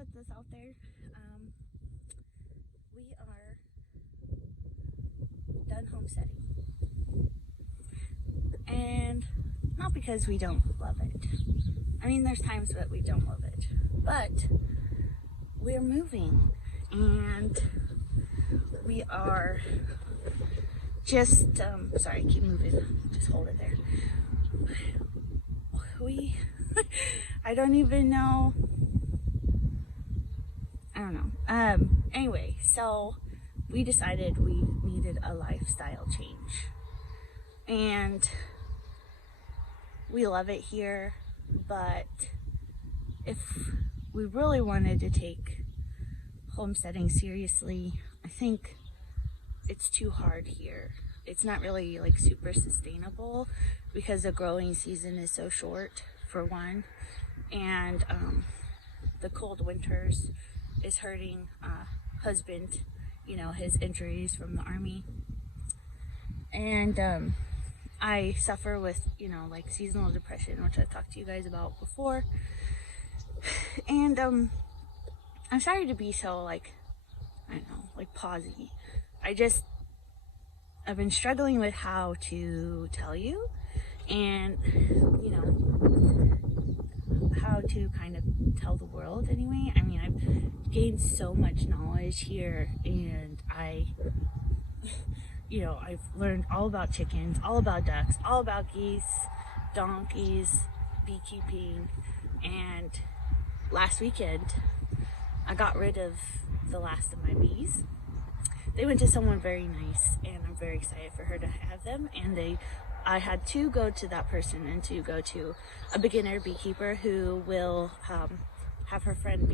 put this out there. We are done homesteading. And not because we don't love it. I mean, there's times that we don't love it. But we're moving. And we are just, sorry, keep moving. Just hold it there. I don't even know. I don't know. Anyway, so we decided we needed a lifestyle change. And we love it here, but if we really wanted to take homesteading seriously, I think it's too hard here. It's not really like super sustainable because the growing season is so short, for one, and the cold winters is hurting husband, you know, his injuries from the army. And I suffer with, you know, like seasonal depression, which I've talked to you guys about before. And I'm sorry to be so, like, I don't know, like posy. I've been struggling with how to tell you, and, you know, how to kind of tell the world anyway. I mean, I've gained so much knowledge here, and you know, I've learned all about chickens, all about ducks, all about geese, donkeys, beekeeping, and last weekend I got rid of the last of my bees. They went to someone very nice, and I'm very excited for her to have them. And I had to go to that person and to go to a beginner beekeeper who will have her friend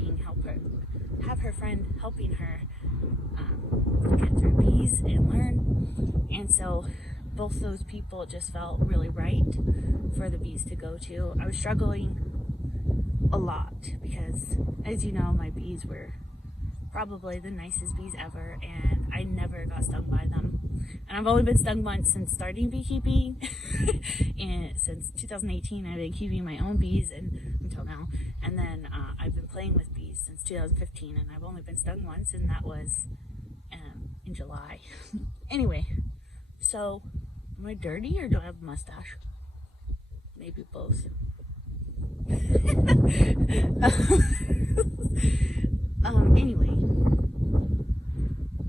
helping her get through bees and learn. And so both those people just felt really right for the bees to go to. I was struggling a lot because, as you know, my bees were probably the nicest bees ever, and I never got stung by them. And I've only been stung once since starting beekeeping. And since 2018 I've been keeping my own bees and until now, and then I've been playing with bees since 2015, and I've only been stung once, and that was in July. Anyway, so am I dirty or do I have a mustache? Maybe both. Anyway,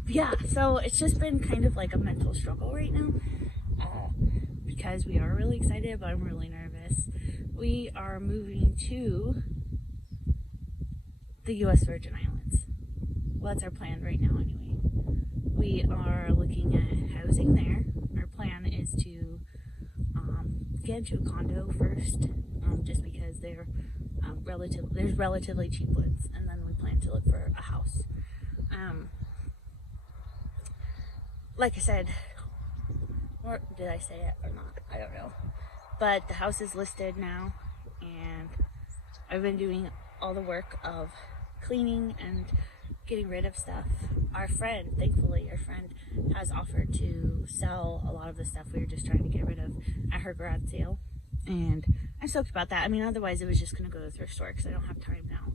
yeah, so it's just been kind of like a mental struggle right now, because we are really excited, but I'm really nervous. We are moving to the U.S. Virgin Islands. Well, that's our plan right now anyway. We are looking at housing there. Our plan is to get into a condo first, just because there's relatively cheap ones, and then we plan to look for a house. Like I said, or did I say it or not? I don't know. But the house is listed now, and I've been doing all the work of cleaning and getting rid of stuff. Thankfully, our friend has offered to sell a lot of the stuff we were just trying to get rid of at her garage sale. And I'm stoked about that. I mean, otherwise it was just going to go to the thrift store because I don't have time now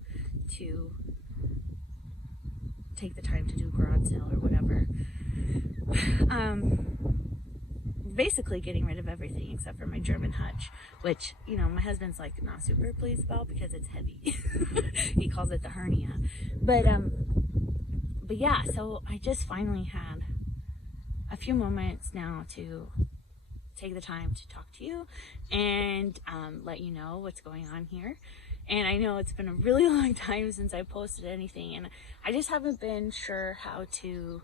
to take the time to do a garage sale or whatever. Basically getting rid of everything except for my German hutch, which, you know, my husband's like not super pleased about because it's heavy. He calls it the hernia. But yeah, so I just finally had a few moments now to take the time to talk to you and let you know what's going on here. And I know it's been a really long time since I posted anything, and I just haven't been sure how to,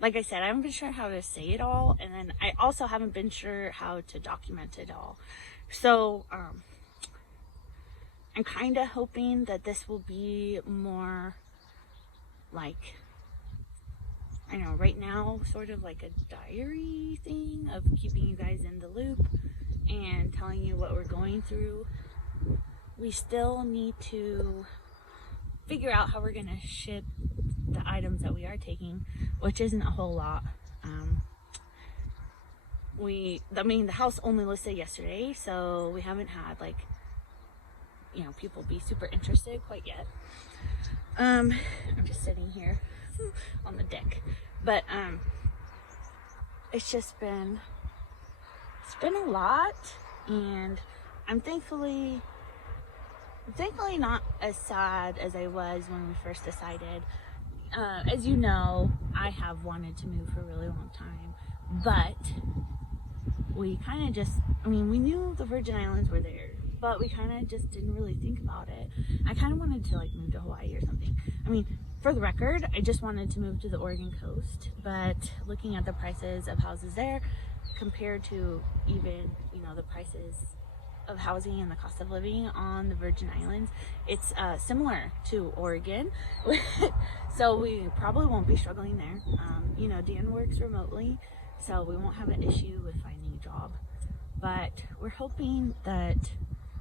like I said, I haven't been sure how to say it all, and then I also haven't been sure how to document it all. So I'm kind of hoping that this will be more like, I don't know, right now sort of like a diary thing of keeping you guys in the loop and telling you what we're going through. We still need to figure out how we're gonna ship the items that we are taking, which isn't a whole lot. The house only listed yesterday, so we haven't had like you know, people be super interested quite yet. I'm just sitting here on the deck, but it's been a lot, and I'm thankfully not as sad as I was when we first decided. As you know, I have wanted to move for a really long time, but we kind of just, we knew the Virgin Islands were there, but we kind of just didn't really think about it. I kind of wanted to like move to Hawaii or something. For the record, I just wanted to move to the Oregon coast, but looking at the prices of houses there compared to even, you know, the prices of housing and the cost of living on the Virgin Islands, it's similar to Oregon. So we probably won't be struggling there. You know, Dan works remotely, so we won't have an issue with finding a job. But we're hoping that,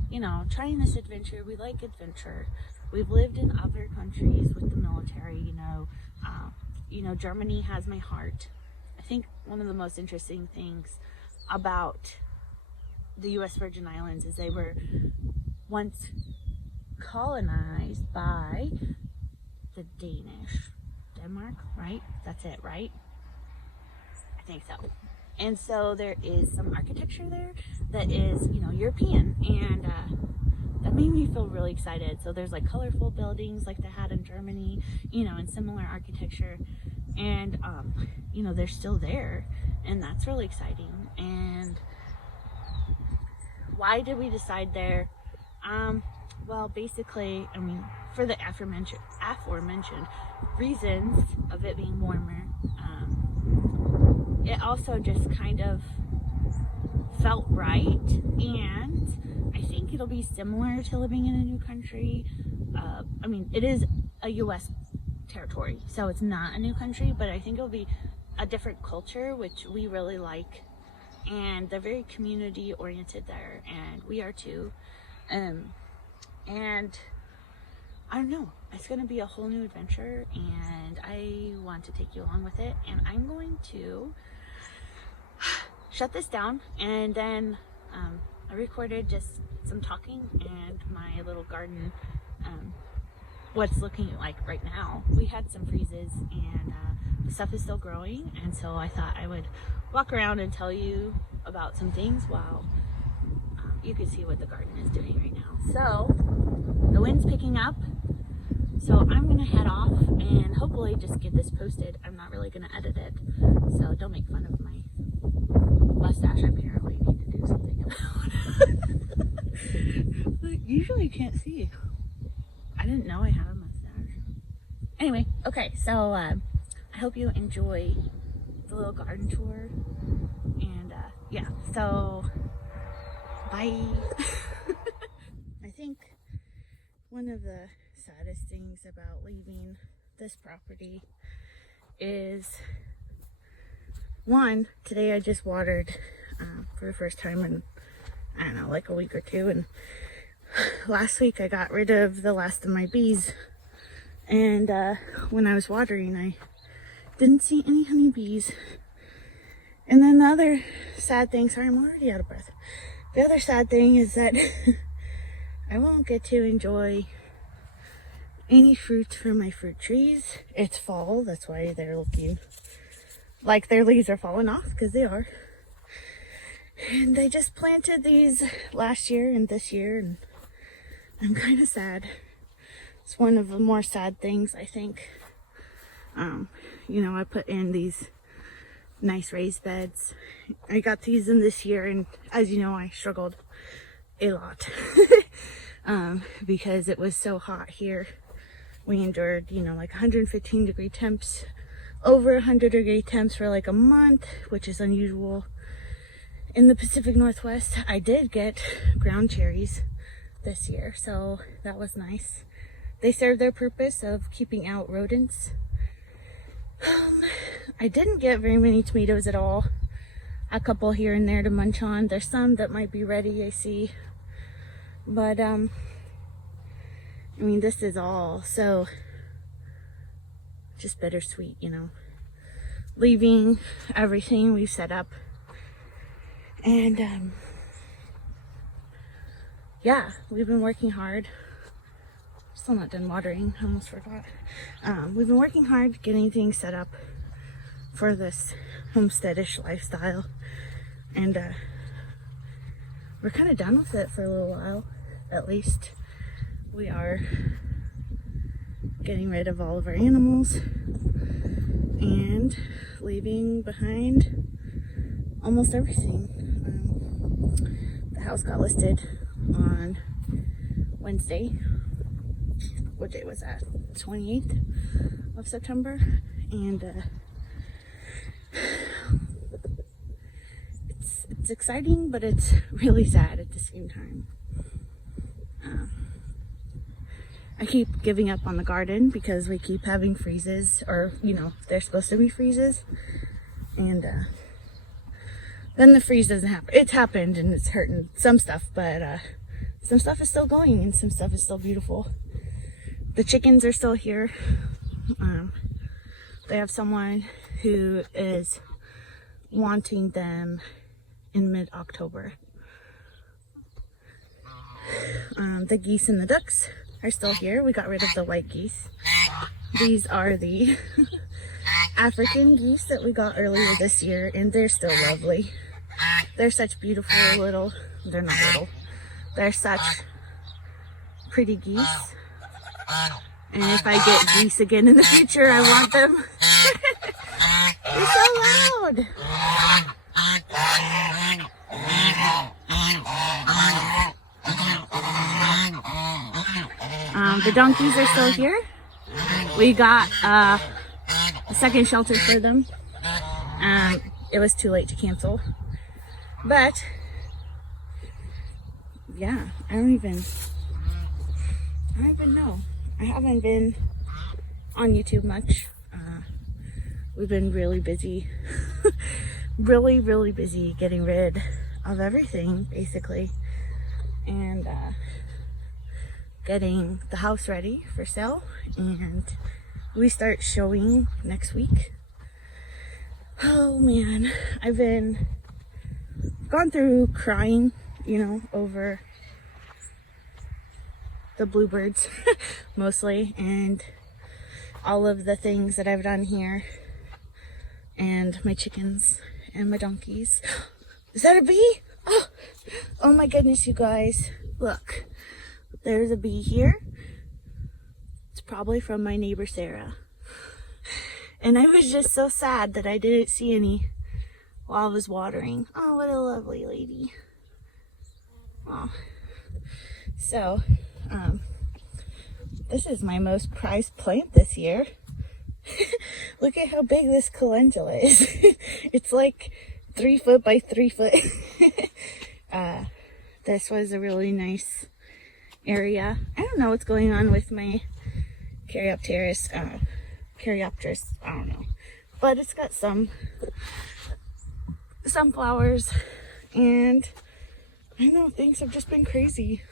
you know, trying this adventure, we like adventure. We've lived in other countries with the military, you know, Germany has my heart. I think one of the most interesting things about the U.S. Virgin Islands is they were once colonized by the Danish. Denmark, right? That's it, right? I think so. And so there is some architecture there that is, you know, European, and that made me feel really excited. So there's like colorful buildings like they had in Germany, you know, and similar architecture, and you know, they're still there, and that's really exciting. And why did we decide there? Well, basically, for the aforementioned reasons of it being warmer, it also just kind of felt right, and I think it'll be similar to living in a new country. It is a U.S. territory, so it's not a new country, but I think it'll be a different culture, which we really like, and they're very community oriented there, and we are too. And I don't know, it's going to be a whole new adventure, and I want to take you along with it. And I'm going to shut this down, and then I recorded just some talking and my little garden, what's looking like right now. We had some freezes, and the stuff is still growing, and so I thought I would walk around and tell you about some things while you can see what the garden is doing right now. So the wind's picking up, so I'm gonna head off and hopefully just get this posted. I'm not really gonna edit it, so don't make fun of my mustache. I apparently need to do something about it. Usually you can't see. I didn't know I had a mustache. Anyway, okay, so I hope you enjoy the little garden tour, and yeah, so bye. I think one of the saddest things about leaving this property is, one, today I just watered for the first time in, I don't know, like a week or two, and last week I got rid of the last of my bees, and when I was watering I didn't see any honeybees. And then the other sad thing, sorry, I'm already out of breath. The other sad thing is that I won't get to enjoy any fruit from my fruit trees. It's fall, that's why they're looking like their leaves are falling off, because they are. And I just planted these last year and this year, and I'm kind of sad. It's one of the more sad things, I think. You know, I put in these nice raised beds. I got these in this year, and as you know, I struggled a lot because it was so hot here. We endured, you know, like 115 degree temps, over 100 degree temps for like a month, which is unusual in the Pacific Northwest. I did get ground cherries this year, so that was nice. They served their purpose of keeping out rodents. I didn't get very many tomatoes at all. A couple here and there to munch on. There's some that might be ready, I see. But, I mean, this is all so just bittersweet, you know. Leaving everything we've set up. And, yeah, we've been working hard. Still not done watering, I almost forgot. We've been working hard getting things set up for this homesteadish lifestyle, and we're kind of done with it for a little while. At least we are getting rid of all of our animals and leaving behind almost everything. The house got listed on Wednesday. What day was that? 28th of September. And it's exciting, but it's really sad at the same time. I keep giving up on the garden because we keep having freezes, or they're supposed to be freezes, and then the freeze doesn't happen. It's happened and it's hurting some stuff, but some stuff is still going and some stuff is still beautiful. The chickens are still here. They have someone who is wanting them in mid-October. The geese and the ducks are still here. We got rid of the white geese. These are the African geese that we got earlier this year, and they're still lovely. They're such beautiful little, they're not little, they're such pretty geese. And if I get geese again in the future, I want them. They're so loud. The donkeys are still here. We got a second shelter for them. It was too late to cancel. But, yeah, I don't even know. I haven't been on YouTube much. We've been really busy. really busy getting rid of everything, basically. And getting the house ready for sale. And we start showing next week. Oh man, I've gone through crying, over the bluebirds mostly, and all of the things that I've done here, and my chickens and my donkeys. Is that a bee? Oh my goodness, you guys, look, there's a bee here. It's probably from my neighbor Sarah, and I was just so sad that I didn't see any while I was watering. Oh, what a lovely lady. Oh, so this is my most prized plant this year. Look at how big this calendula is. It's like 3 foot by 3 foot. This was a really nice area. I don't know what's going on with my Caryopteris, I don't know, but it's got some flowers, and I don't know, things have just been crazy.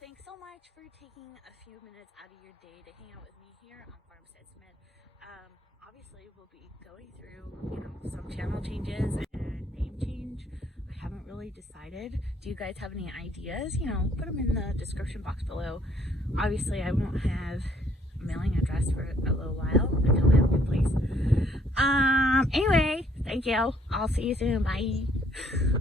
Thanks so much for taking a few minutes out of your day to hang out with me here on Homestead Smith. Obviously we'll be going through, some channel changes and name change. I haven't really decided. Do you guys have any ideas? Put them in the description box below. Obviously I won't have a mailing address for a little while until we have a new place. Anyway, thank you. I'll see you soon. Bye.